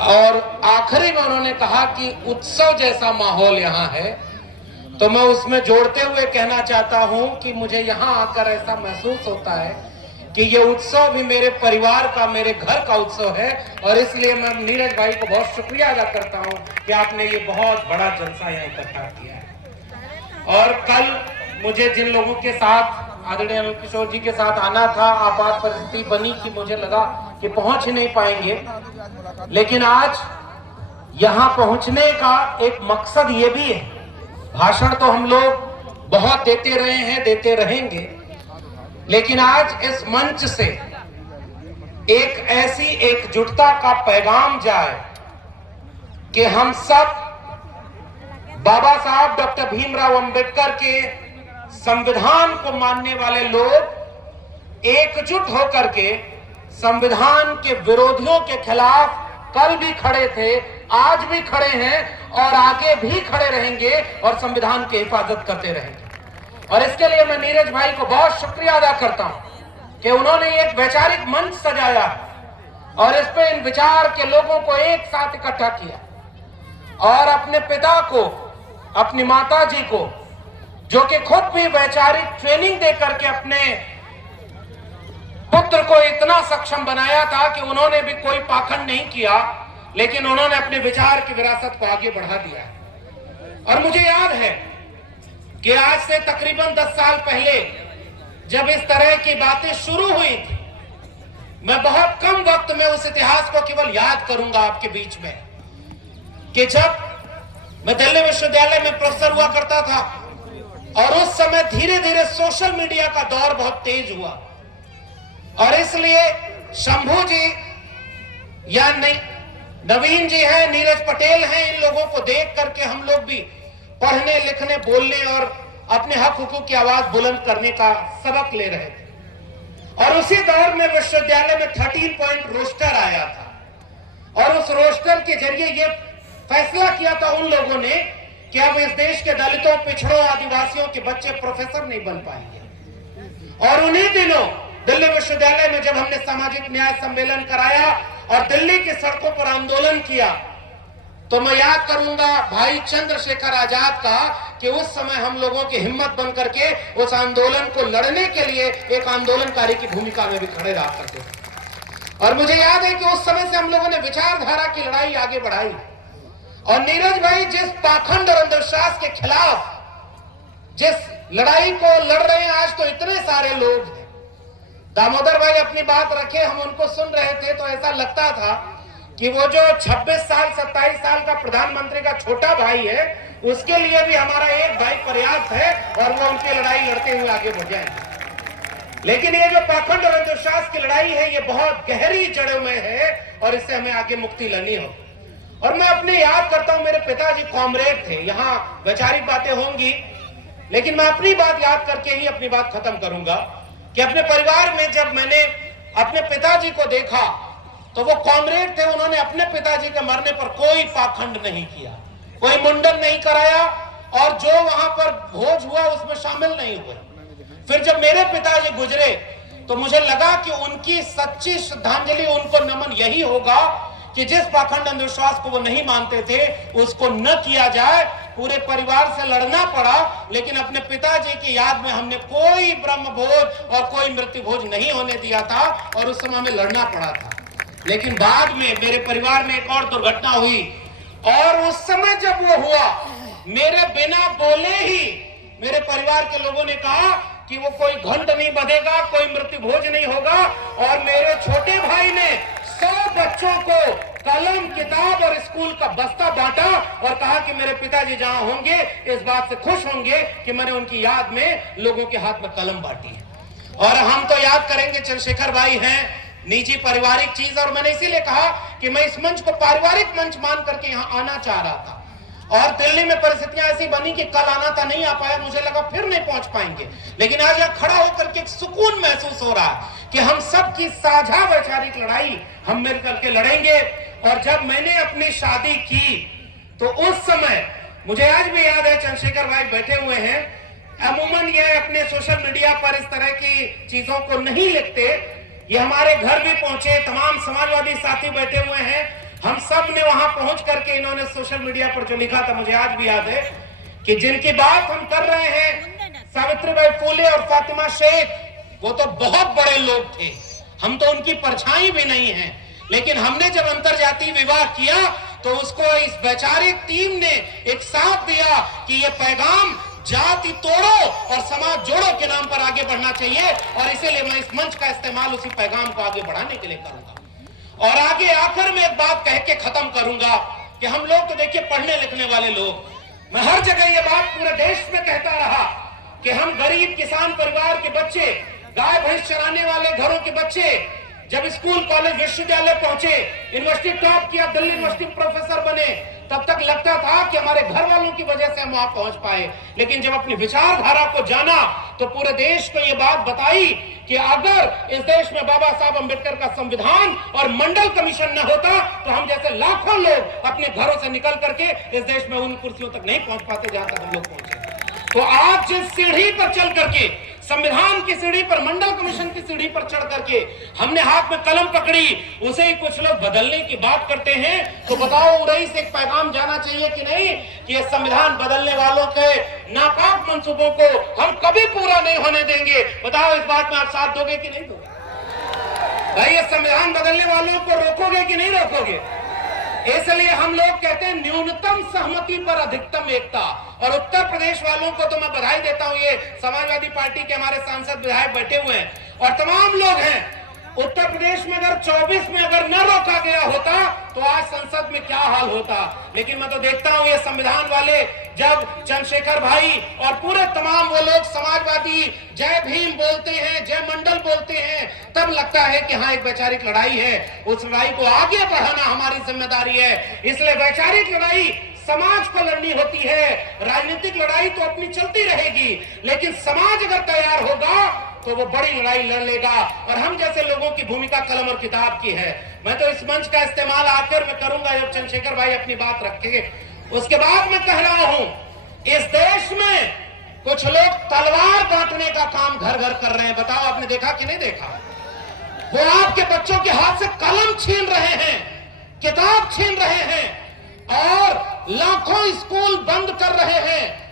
और आखिरी में उन्होंने कहा कि उत्सव जैसा माहौल यहाँ है। तो मैं उसमें जोड़ते हुए कहना चाहता हूं कि मुझे यहाँ आकर ऐसा महसूस होता है कि ये उत्सव भी मेरे परिवार का, मेरे घर का उत्सव है। और इसलिए मैं नीरज भाई को बहुत शुक्रिया अदा करता हूं कि आपने ये बहुत बड़ा जलसा यहाँ इकट्ठा किया है। और कल मुझे जिन लोगों के साथ, आदरणीय अनिल किशोर जी के साथ आना था, आपात परिस्थिति बनी कि मुझे लगा कि पहुंच ही नहीं पाएंगे, लेकिन आज यहाँ पहुंचने का एक मकसद ये भी है। भाषण तो हम लोग बहुत देते रहे हैं, देते रहेंगे, लेकिन आज इस मंच से एक ऐसी एकजुटता का पैगाम जाए कि हम सब बाबा साहब डॉक्टर भीमराव अंबेडकर के संविधान को मानने वाले लोग एकजुट होकर के संविधान के विरोधियों के खिलाफ कल भी खड़े थे, आज भी खड़े हैं और आगे भी खड़े रहेंगे और संविधान की हिफाजत करते रहेंगे। और इसके लिए मैं नीरज भाई को बहुत शुक्रिया अदा करता हूं कि उन्होंने एक वैचारिक मंच सजाया और इस पे इन विचार के लोगों को एक साथ इकट्ठा किया और अपने पिता को, अपनी माता जी को, जो कि खुद भी वैचारिक ट्रेनिंग दे करके अपने पुत्र को इतना सक्षम बनाया था कि उन्होंने भी कोई पाखंड नहीं किया, लेकिन उन्होंने अपने विचार की विरासत को आगे बढ़ा दिया। और मुझे याद है कि आज से तकरीबन 10 साल पहले जब इस तरह की बातें शुरू हुई थी, मैं बहुत कम वक्त में उस इतिहास को केवल याद करूंगा आपके बीच में कि जब मैं दिल्ली विश्वविद्यालय में प्रोफेसर हुआ करता था और उस समय धीरे धीरे सोशल मीडिया का दौर बहुत तेज हुआ और इसलिए शंभू जी या नवीन जी हैं, नीरज पटेल हैं, इन लोगों को देख करके हम लोग भी पढ़ने, लिखने, बोलने और अपने हक हुकूक की आवाज बुलंद करने का सबक ले रहे थे। और उसी दौर में विश्वविद्यालय में 13 पॉइंट रोस्टर आया था और उस रोस्टर के जरिए ये फैसला किया था उन लोगों ने कि अब इस देश के दलितों, पिछड़ों, आदिवासियों के बच्चे प्रोफेसर नहीं बन पाएंगे। और उन्हीं दिनों दिल्ली विश्वविद्यालय में जब हमने सामाजिक न्याय सम्मेलन कराया और दिल्ली की सड़कों पर आंदोलन किया, तो मैं याद करूंगा भाई चंद्रशेखर आजाद का कि उस समय हम लोगों की हिम्मत बन करके उस आंदोलन को लड़ने के लिए एक आंदोलनकारी की भूमिका में भी खड़े रहा करते थे। और मुझे याद है कि उस समय से हम लोगों ने विचारधारा की लड़ाई आगे बढ़ाई और नीरज भाई जिस पाखंड और अंधविश्वास के खिलाफ जिस लड़ाई को लड़ रहे हैं, आज तो इतने सारे लोग हैं। दामोदर भाई अपनी बात रखे, हम उनको सुन रहे थे तो ऐसा लगता था कि वो जो 26 साल 27 साल का प्रधानमंत्री का छोटा भाई है, उसके लिए भी हमारा एक भाई पर्याप्त है और वो उनकी लड़ाई लड़ते हुए आगे बढ़ जाएंगे। लेकिन ये जो पाखंड और अंधविश्वास की लड़ाई है, ये बहुत गहरी जड़ों में है और इससे हमें आगे मुक्ति लानी हो। और मैं अपने याद करता हूं, मेरे पिताजी कॉमरेड थे। यहाँ वैचारिक बातें होंगी, लेकिन मैं अपनी बात याद करके ही अपनी बात खत्म करूंगा कि अपने परिवार में जब मैंने अपने पिताजी को देखा तो वो कॉमरेड थे। उन्होंने अपने पिताजी के मरने पर कोई पाखंड नहीं किया, कोई मुंडन नहीं कराया और जो वहां पर भोज हुआ उसमें शामिल नहीं हुए। फिर जब मेरे पिताजी गुजरे तो मुझे लगा कि उनकी सच्ची श्रद्धांजलि, उनको नमन यही होगा कि जिस पाखंड अंधविश्वास को वो नहीं मानते थे उसको न किया जाए। पूरे परिवार से लड़ना पड़ा, लेकिन अपने पिताजी की याद में हमने कोई ब्रह्म भोज और कोई मृत्यु भोज नहीं होने दिया था और उस समय हमें लड़ना पड़ा था। लेकिन बाद में मेरे परिवार में एक और दुर्घटना हुई और उस समय जब वो हुआ, मेरे बिना बोले ही मेरे परिवार के लोगों ने कहा कि वो कोई घंट नहीं बंधेगा, कोई मृत्यु भोज नहीं होगा। और मेरे छोटे भाई ने 100 बच्चों को कलम, किताब और स्कूल का बस्ता बांटा और कहा कि मेरे पिताजी जहां होंगे इस बात से खुश होंगे कि मैंने उनकी याद में लोगों के हाथ में कलम बांटी है। और हम तो याद करेंगे, चंद्रशेखर भाई हैं, निजी पारिवारिक चीज। और मैंने इसीलिए कहा कि मैं इस मंच को पारिवारिक मंच मान करके यहाँ आना चाह रहा था और दिल्ली में परिस्थितियां ऐसी बनी कि कल आना था, नहीं आ पाया। मुझे लगा फिर नहीं पहुंच पाएंगे, लेकिन आज यहाँ खड़ा होकर के एक सुकून महसूस हो रहा है कि हम सबकी साझा वैचारिक लड़ाई हम मिल करके लड़ेंगे। और जब मैंने अपनी शादी की तो उस समय मुझे आज भी याद है, चंद्रशेखर भाई बैठे हुए हैं, अमूमन ये अपने सोशल मीडिया पर इस तरह की चीजों को नहीं लिखते, ये हमारे घर भी पहुंचे, तमाम समाजवादी साथी बैठे हुए हैं। हम सब ने वहां पहुंच करके इन्होंने सोशल मीडिया पर जो लिखा था, मुझे आज भी याद है कि जिनकी बात हम कर रहे हैं, सावित्रीबाई फुले और फातिमा शेख, वो तो बहुत बड़े लोग थे, हम तो उनकी परछाई भी नहीं है। लेकिन हमने जब अंतरजातीय विवाह किया तो उसको इस वैचारिक टीम ने एक साथ दिया कि ये पैगाम जाति तोड़ो और समाज जोड़ो के नाम पर आगे बढ़ना चाहिए, और इसीलिए मैं इस मंच का इस्तेमाल उसी पैगाम को आगे बढ़ाने के लिए करूंगा। और आगे आखिर में एक बात कह के खत्म करूंगा कि हम लोग तो देखिए पढ़ने लिखने वाले लोग, मैं हर जगह ये बात पूरे देश में कहता रहा कि हम गरीब किसान परिवार के बच्चे, गाय भैंस चराने वाले घरों के बच्चे जब स्कूल कॉलेज विश्वविद्यालय पहुंचे, यूनिवर्सिटी टॉप किया, दिल्ली यूनिवर्सिटी प्रोफेसर बने, तब तक लगता था कि हमारे घर वालों की वजह से हम वहां पहुंच पाए। लेकिन जब अपनी विचारधारा को जाना तो पूरे देश को यह बात बताई कि अगर इस देश में बाबा साहब अंबेडकर का संविधान और मंडल कमीशन न होता तो हम जैसे लाखों लोग अपने घरों से निकल करके इस देश में उन कुर्सियों तक नहीं पहुंच पाते जहां तक हम लोग पहुंचे। तो आज जिस सीढ़ी पर चल करके, संविधान की सीढ़ी पर, मंडल कमीशन की सीढ़ी पर चढ़ करके हमने हाथ में कलम पकड़ी, उसे ही कुछ लोग बदलने की बात करते हैं। तो बताओ, उड़ई से एक पैगाम जाना चाहिए कि नहीं कि ये संविधान बदलने वालों के नापाक मंसूबों को हम कभी पूरा नहीं होने देंगे। बताओ, इस बात में आप साथ दोगे कि नहीं दोगे? भाई, ये संविधान बदलने वालों को रोकोगे कि नहीं रोकोगे? इसलिए हम लोग कहते हैं न्यूनतम सहमति पर अधिकतम एकता। और उत्तर प्रदेश वालों को तो मैं बधाई देता हूं, ये समाजवादी पार्टी के हमारे सांसद विधायक बैठे हुए हैं और तमाम लोग हैं। उत्तर प्रदेश में अगर 24 में अगर न रोका गया होता तो आज संसद में क्या हाल होता। लेकिन मैं तो देखता हूं ये संविधान वाले, जब चंद्रशेखर भाई और पूरे तमाम वो लोग समाजवादी जय भीम बोलते हैं, जय मंडल बोलते हैं, तब लगता है कि हाँ, एक वैचारिक लड़ाई है, उस लड़ाई को आगे बढ़ाना हमारी जिम्मेदारी है। इसलिए वैचारिक लड़ाई समाज को लड़नी होती है, राजनीतिक लड़ाई तो अपनी चलती रहेगी, लेकिन समाज अगर तैयार होगा तो वो बड़ी लड़ाई लड़ लेगा। और हम जैसे लोगों की भूमिका कलम और किताब की है। मैं तो इस मंच का इस्तेमाल आखिर में करूंगा जब चंद्रशेखर भाई अपनी बात रखेंगे, उसके बाद मैं कह रहा हूं, इस देश में कुछ लोग तलवार काटने का काम घर घर कर रहे हैं। बताओ, आपने देखा कि नहीं देखा? वो आपके बच्चों के हाथ से कलम छीन रहे हैं, किताब छीन रहे हैं और लाखों स्कूल बंद कर रहे हैं।